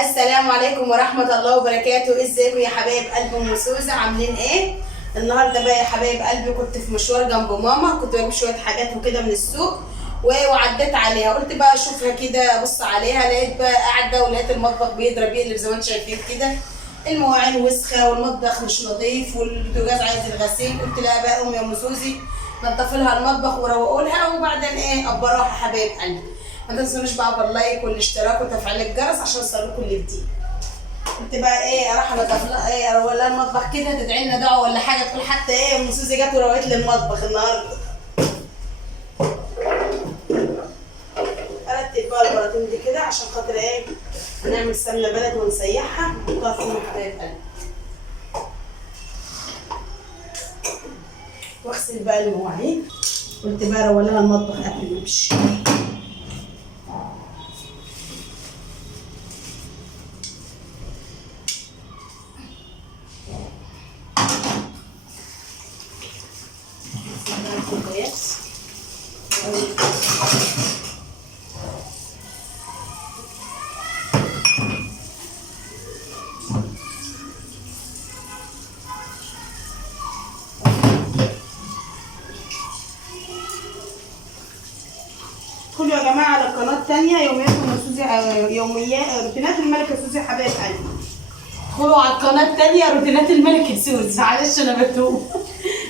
السلام عليكم ورحمة الله وبركاته. ازيكم يا حبايب قلب ام سوزة؟ عاملين ايه؟ النهارده بقى يا حبايب قلبي كنت في مشوار جنب ماما، كنت بجيب شوية حاجات وكده من السوق وعديت عليها، قلت بقى اشوفها كده ابص عليها، لقيت بقى قاعدة ولقيت المطبخ بيضرب يقلب زي ما انتم شايفين كده، المواعين وسخة والمطبخ مش نظيف والبوتاجاز عايز الغسيل. قلت لها بقى قومي يا ام سوزي نضفي لها المطبخ وروقوا لها وبعدين ايه ابروها حبايب قلبي. ما تنسونوش بقى باللايك والاشتراك وتفعيل الجرس عشان يوصلكوا كل جديد. كنت بقى ايه اروح انضف لها ايه اروق لها المطبخ كده، تدعي لنا دعوه ولا حاجه، تقول حتى ايه ام سوزي جت وروقت لي المطبخ النهارده. ارتب بقى البراطين دي كده عشان خاطر ايه هنعمل سمنه بلد ونسيحها ونحطها في ام حبايب قلبي. واغسل بقى المواعين، قلت بقى اروق لها المطبخ قبل ما امشي. ادخلوا يا جماعه على القناه الثانيه يوميات ام سوزي، يوميات روتينات الملكه سوزي حبايب قلبي. ادخلوا على القناه الثانيه روتينات الملكه سوزي، معلش انا بتوه.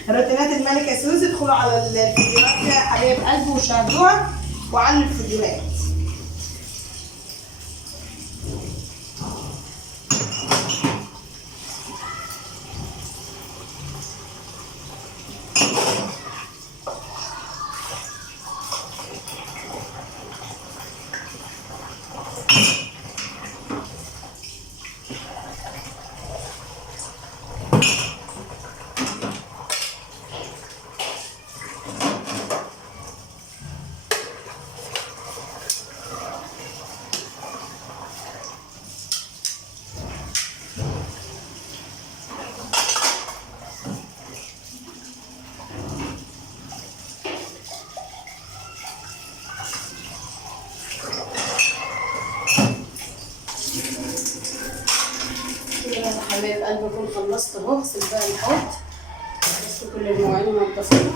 روتينات الملكه سوزي، ادخلوا على الفيديوهات فيها حبايب قلبي وشاهدوها وعلوا الفيديوهات. حبايب قلبي اكون خلصت اهو، اغسل بقى الحوض، غسلت كل المواعين ونضفتها.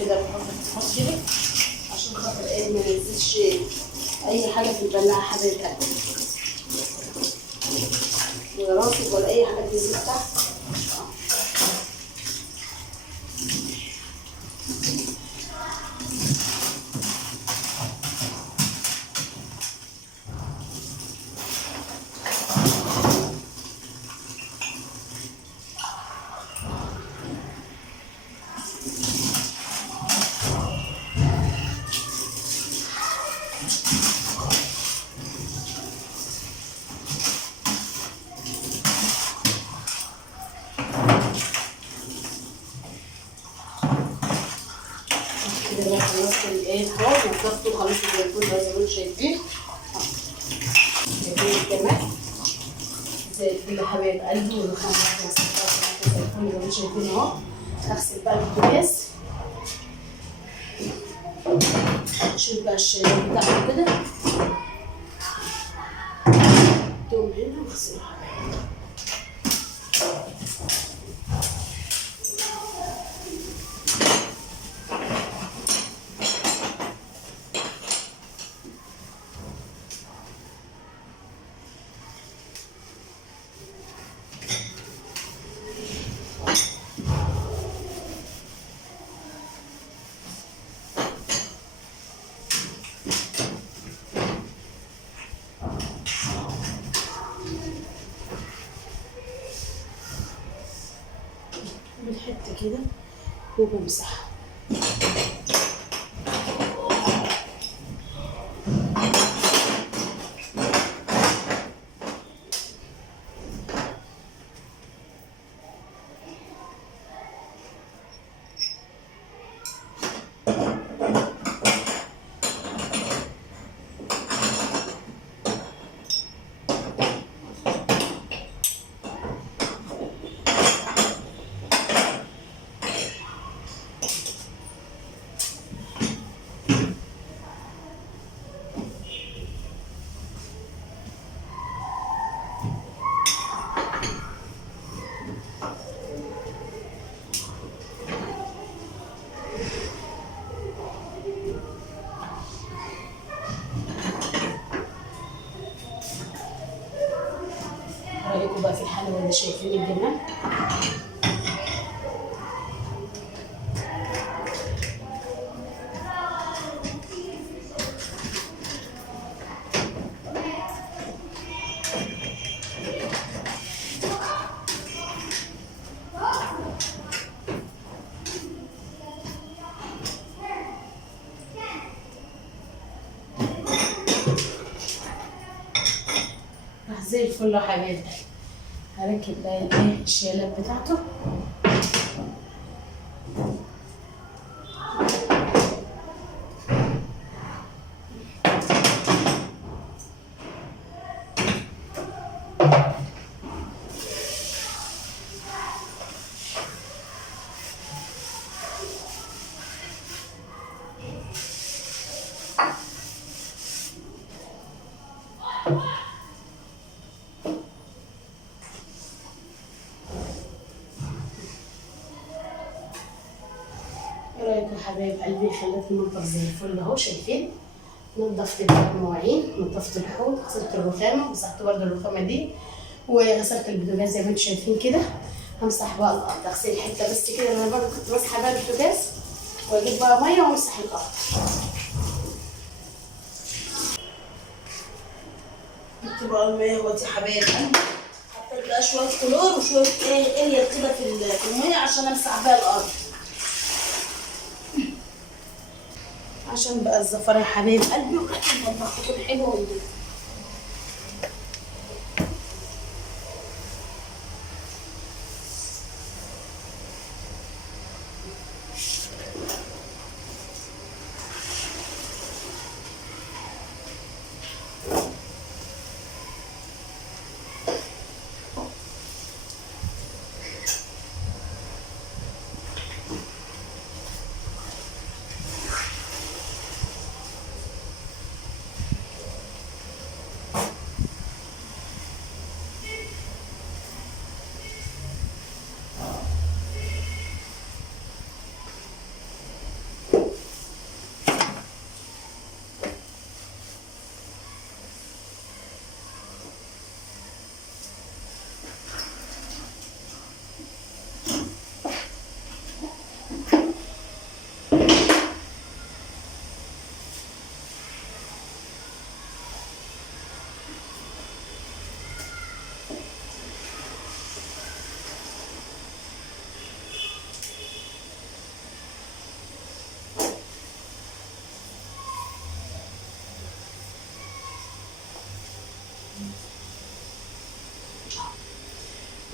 كده بحط كده عشان خاطر ايه ما ينزلش اي حاجه في البلاعه حبايب قلبي، ولا راسك ولا اي حاجه تنزل تحت. كده بقى خلصت الايه الحوض ونضفته وخلصت زي الفل زي ما انتم شايفين. شايفين الجمال زي الفل يا حبايب قلبي، والرخام زي الفل زي ما انتم شايفين اهو. هغسل بقى البوتاجاز، اشيل بقى الشايلات بتاعته كده، توم هنا واغسلها. بالحته كده وبمسحها. رايكم بقى في الحلوه اللي شايفين الجمال؟ زي الفل يا حبايبي. هركب بقى الايه الشيلات بتاعته. ايه رايكم يا حبايب قلبي؟ خليت المطبخ زي الفل اهو. شايفين؟ نضفت بقى المواعين، نضفت الحوض، غسلت الرخامه، مسحت برده الرخامه دي، وغسلت البوتاجاز زي ما انتم شايفين كده. همسح بقى الارض، اغسل حته بس كده، انا برده كنت ماسحه بقى البوتاجاز، واجيب بقى ميه وامسح الارض. جبت بقى الميه اهوت يا حبايب قلبي، حطيت بقى شويه كلور وشويه اريال كده في الميه عشان امسح بقى الارض، عشان بقى الزفاره يا حبايب قلبي، وكانت المطبخ تكون حلوه ونضيفه.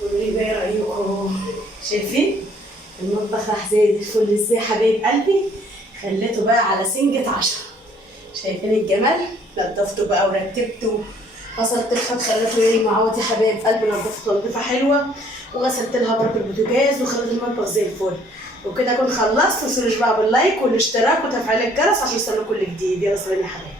قولوا لي بقى رايكم. شايفين المطبخ راح زي الفل ازاي يا حبايب قلبي؟ خليته بقى على سنجة 10. شايفين الجمال؟ نضفته بقى ورتبته، غسلت الخد خليته ايه معوض يا حبايب قلبي، نضفته نضيفه حلوه، وغسلت لها برضه البوتاجاز، وخليت المطبخ زي الفل. وكده اكون خلصت. متنسوش بقى باللايك والاشتراك وتفعيل الجرس عشان يوصلكوا كل جديد. يلا سلام يا حبايبي.